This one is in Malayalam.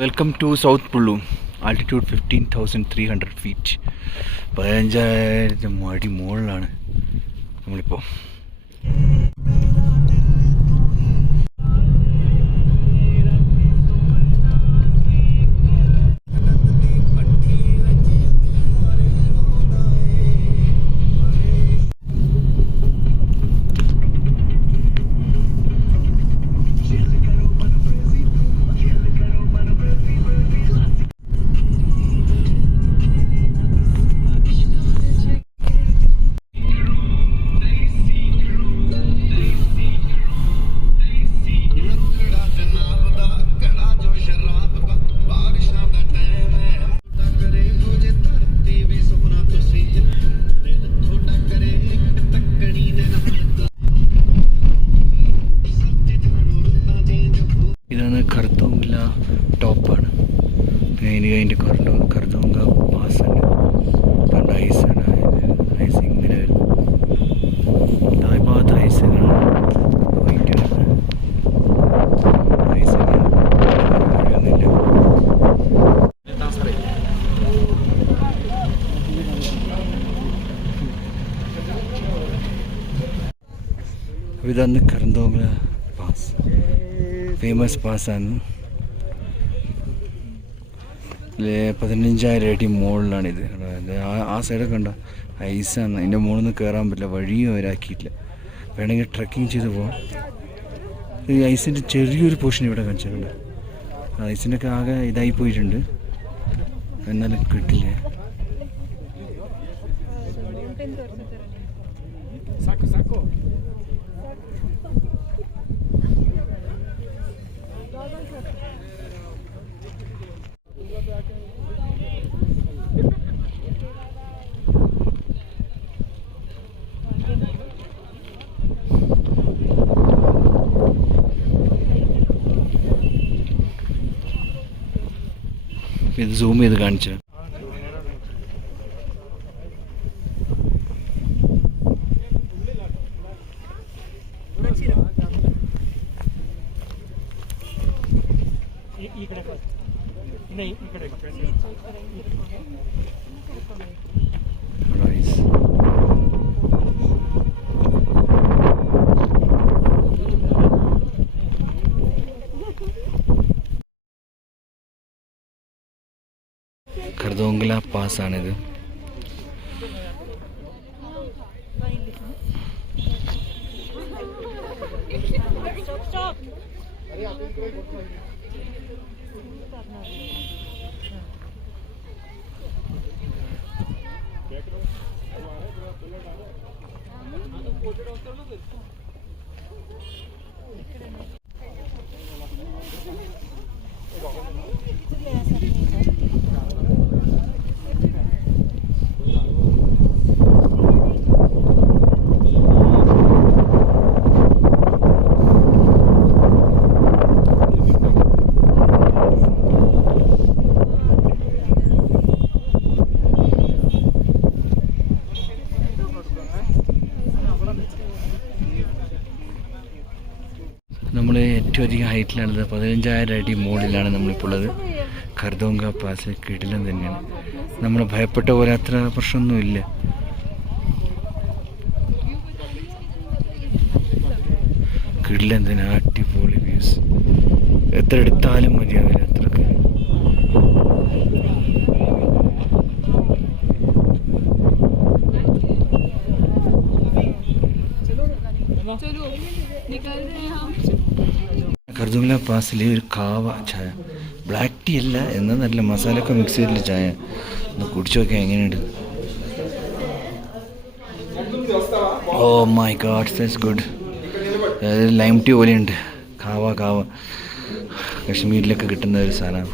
Welcome to South Pulu, altitude 15,300 feet. 15,000 അടി മുകളിലാണ് നമ്മളിപ്പോൾ. ഇതാണ് കർദോങ്ല ടോപ്പാണ്. പിന്നെ അതിൻ്റെ കർദോങ്ക പാസ്സുണ്ട്. അതുകൊണ്ട് ഐസാണ്, ഐസ് ഇങ്ങനെ വരുന്നു. ഭാഗത്ത് ഐസുകളാണ്, വൈറ്റാണ് ഐസുകൾ. ഇതാണ് കർദോങ്ല പാസ്, ഫേമസ് പാസ്സാണ്. 15,000 അടി മുകളിലാണിത്. ആ സൈഡൊക്കെ ഉണ്ടോ, ഐസാണ്. അതിൻ്റെ മുകളിൽ നിന്ന് കയറാൻ പറ്റില്ല, വഴിയും അവരാക്കിയിട്ടില്ല. വേണമെങ്കിൽ ട്രക്കിങ് ചെയ്ത് പോകാം. ഈ ഐസിൻ്റെ ചെറിയൊരു പോർഷൻ ഇവിടെ കാണിച്ചിട്ടുണ്ട്. ഐസിൻ്റെ ഒക്കെ ആകെ ഇതായി പോയിട്ടുണ്ട്, എന്നാലും കിട്ടില്ല. ഇത് സൂം ചെയ്ത് കാണിച്ചു. കർദോങ്ല പാസ്സാണിത്. നമ്മൾ ഏറ്റവും അധികം ഹൈറ്റിലാണത്. 15,000 അടി മുകളിലാണ് നമ്മളിപ്പോൾ ഉള്ളത്. കർദോങ്ക പാസ് കിടിലം തന്നെയാണ്. നമ്മൾ ഭയപ്പെട്ട പോലെ അത്ര പ്രശ്നമൊന്നുമില്ല. കിടിലം തന്നെ, അടിപൊളി വ്യൂസ്. എത്ര എടുത്താലും മതിയാവില്ല അത്രക്ക്. കർദോങ്ല പാസിൽ ഒരു കാവ ചായ, ബ്ലാക്ക് ടീ അല്ല, എന്നാൽ നല്ല മസാലയൊക്കെ മിക്സ് ചെയ്തിട്ടുള്ള ചായ. ഒന്ന് കുടിച്ചു നോക്കിയാൽ എങ്ങനെയുണ്ട്. Oh my god, that's good. അതായത് ലൈം ടീ പോലെയുണ്ട്. കാവ കശ്മീരിലൊക്കെ കിട്ടുന്ന ഒരു സാധനമാണ്.